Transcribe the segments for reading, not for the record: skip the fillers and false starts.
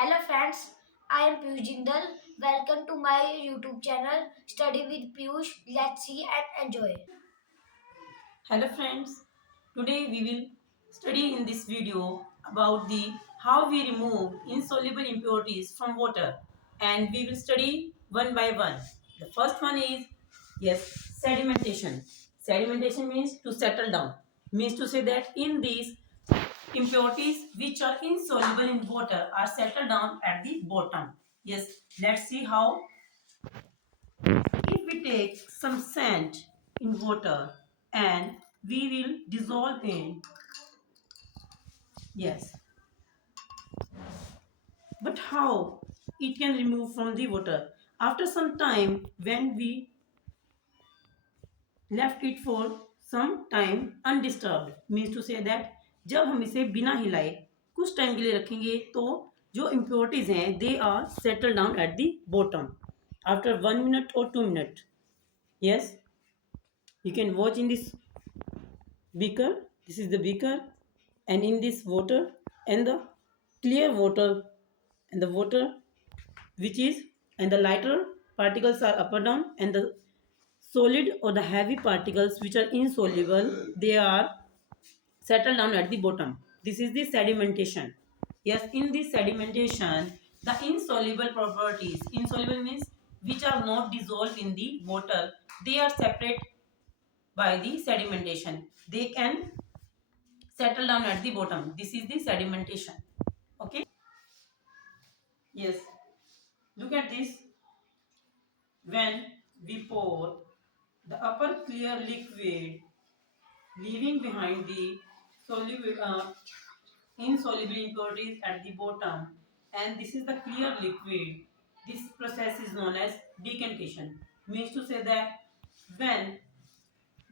Hello friends, I am Piyush Jindal. Welcome to my YouTube channel Study with Piyush. Let's see and enjoy. Hello friends, today we will study in this video about the how we remove insoluble impurities from water, and we will study one by one. The first one is sedimentation. Sedimentation means to settle down. Means to say that in these impurities which are insoluble in water are settled down at the bottom. Yes, let's see how. If we take some sand in water and we will dissolve in, yes, but how it can remove from the water? After some time, when we left it for some time undisturbed, means to say that जब हम इसे बिना हिलाए कुछ time के लिए रखेंगे तो जो impurities हैं they are settled down at the bottom after 1 minute or 2 minutes. Yes, you can watch in this beaker. This is the beaker, and in this water and the clear water and the water which is and the lighter particles are up or down, and the solid or the heavy particles which are insoluble they are settled down at the bottom. This is the sedimentation. Yes, in this sedimentation the insoluble properties, insoluble means which are not dissolved in the water, they are separate by the sedimentation. They can settle down at the bottom. This is the sedimentation. Okay. Yes, look at this. When we pour the upper clear liquid, leaving behind the insoluble impurities at the bottom, and this is the clear liquid, this process is known as decantation. Means to say that when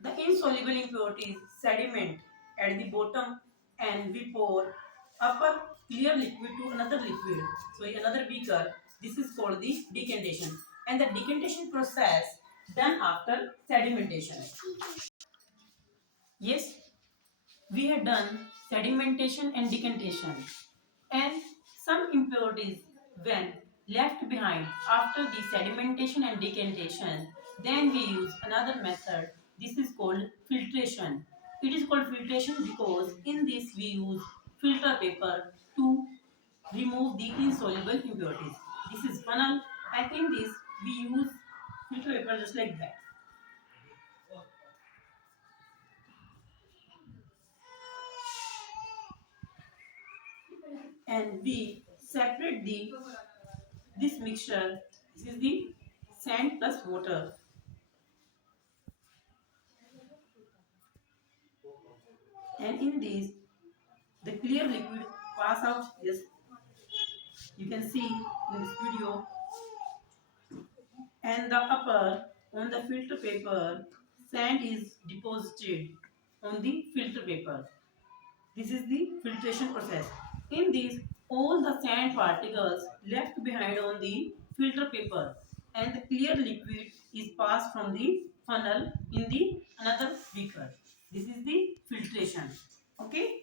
the insoluble impurities sediment at the bottom and we pour upper clear liquid to another liquid, so another beaker, this is called the decantation, and the decantation process done after sedimentation. Yes, we have done sedimentation and decantation, and some impurities when left behind after the sedimentation and decantation, then we use another method. This is called filtration. It is called filtration because in this we use filter paper to remove the insoluble impurities. This is funnel, and in this we use filter paper just like that. And we separate the this mixture. This is the sand plus water, and in this the clear liquid pass out. Yes, you can see in this video, and the upper on the filter paper sand is deposited on the filter paper. This is the filtration process. In this, all the sand particles left behind on the filter paper and the clear liquid is passed from the funnel in the another beaker. This is the filtration. Okay.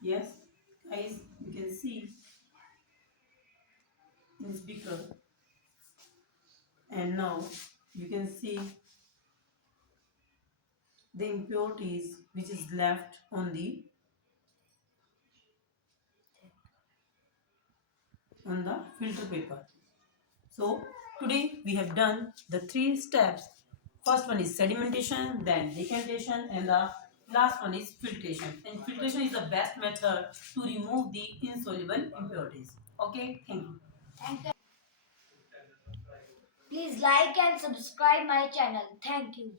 Yes, guys, you can see in this beaker, and now you can see the impurities which is left on the filter paper. So today we have done the 3 steps. First one is sedimentation, then decantation, and the last one is filtration. And filtration is the best method to remove the insoluble impurities. Okay, thank you. Thank you. Please like and subscribe my channel. Thank you.